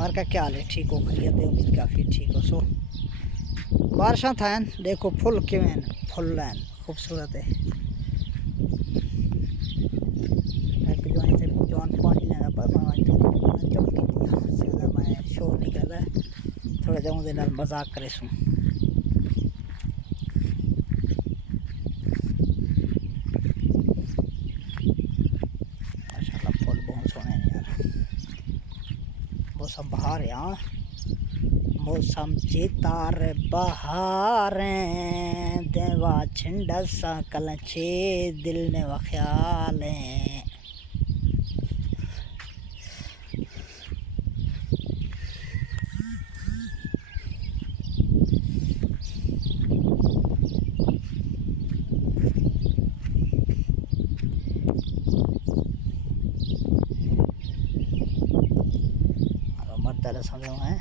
मार का क्या हाल है? ठीक हो? खैरियत है? उम्मीद काफ़ी ठीक हो। सो बारिशां था देखो फुल किवें फुल हैं खूबसूरत है। एक जवान से जवान पानी लेना पर चमकी दिया मैं शोर नहीं करता थोड़ा जाऊँ दे नाल मजाक करे सूँ। माशाल्लाह फुल बहुत सोहने ने यार। मौसम बहार है हाँ, मौसम चितार बहारें देवा छिंडा सा कलछे दिल में व ख्याल हैं। मर्द समझो हैं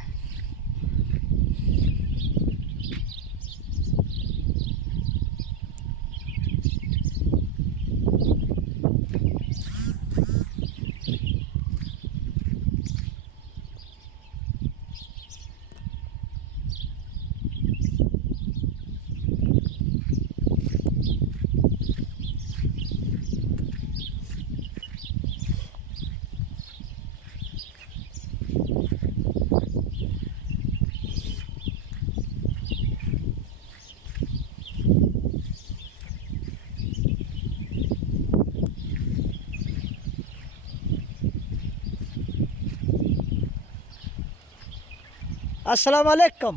अस्सलाम वालेकुम।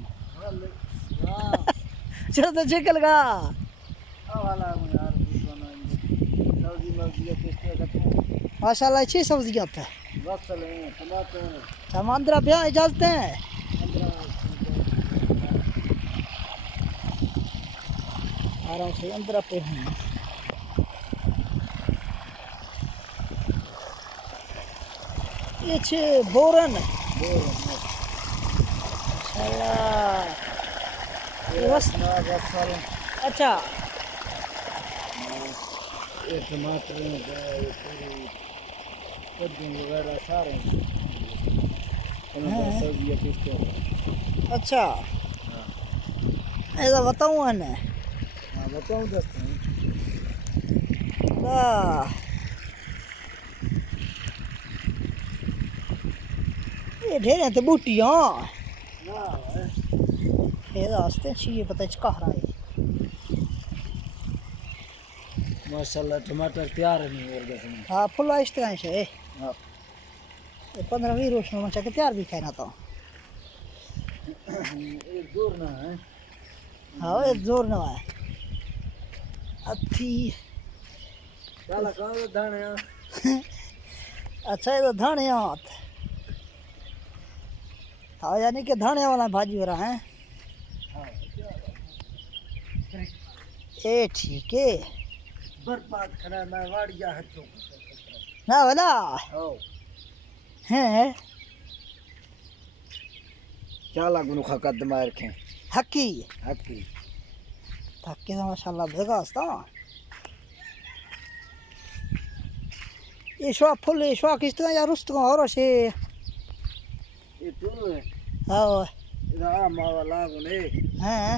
चलो तो चिकल का माशाल्लाह अच्छी सब्जियाँ होता है। टमाटर ब्याह इजाजत हैं आराम से अंदर पे हैं। ये छे बोरन अच्छा ये टमाटर कद्दू वगैरह सारे सब्जियाँ पीसते हैं। अच्छा ऐसा बताऊँ है ना? हाँ बताऊँ दोस्त ये ढेर हैं तो बूटियाँ ये रास्ते चाहिए पता है कहाँ है। माशाल्लाह टमाटर तैयार नहीं हो रहा। हाँ फुल आइस तरह से हाँ 15-20 रोज में मचा के तैयार भी खाना तो एक जोर ना है। हाँ एक जोर ना है अथी काला काला दाने अच्छा ये तो धनिया हाँ यानी कि धनिया वाला भाजी हो रहा है। ए ठीक है बर्बाद खना मैं वाड़िया है तो ना वाला हैं क्या लागू नु खकद मार के हकी हकी हकी तो माशाल्लाह भेगा हस्ता ये शो फुल ये शो किस तरह यार उस तो और से ये तो है हाँ इधर मावा लागू ने हैं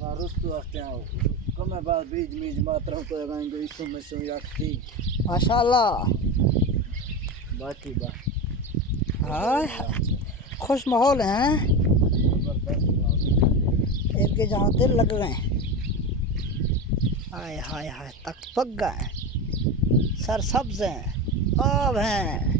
मारुस तो आते हैं कम बाद बीज मीज मात्रा को लगाएंगे इसको में से याक्ति माशाल्लाह बाकी बा हाँ खुश माहौल है इनके जहाँ दिल लग गए हाय हाय हाय तक पक गए सर सब्ज हैं अब हैं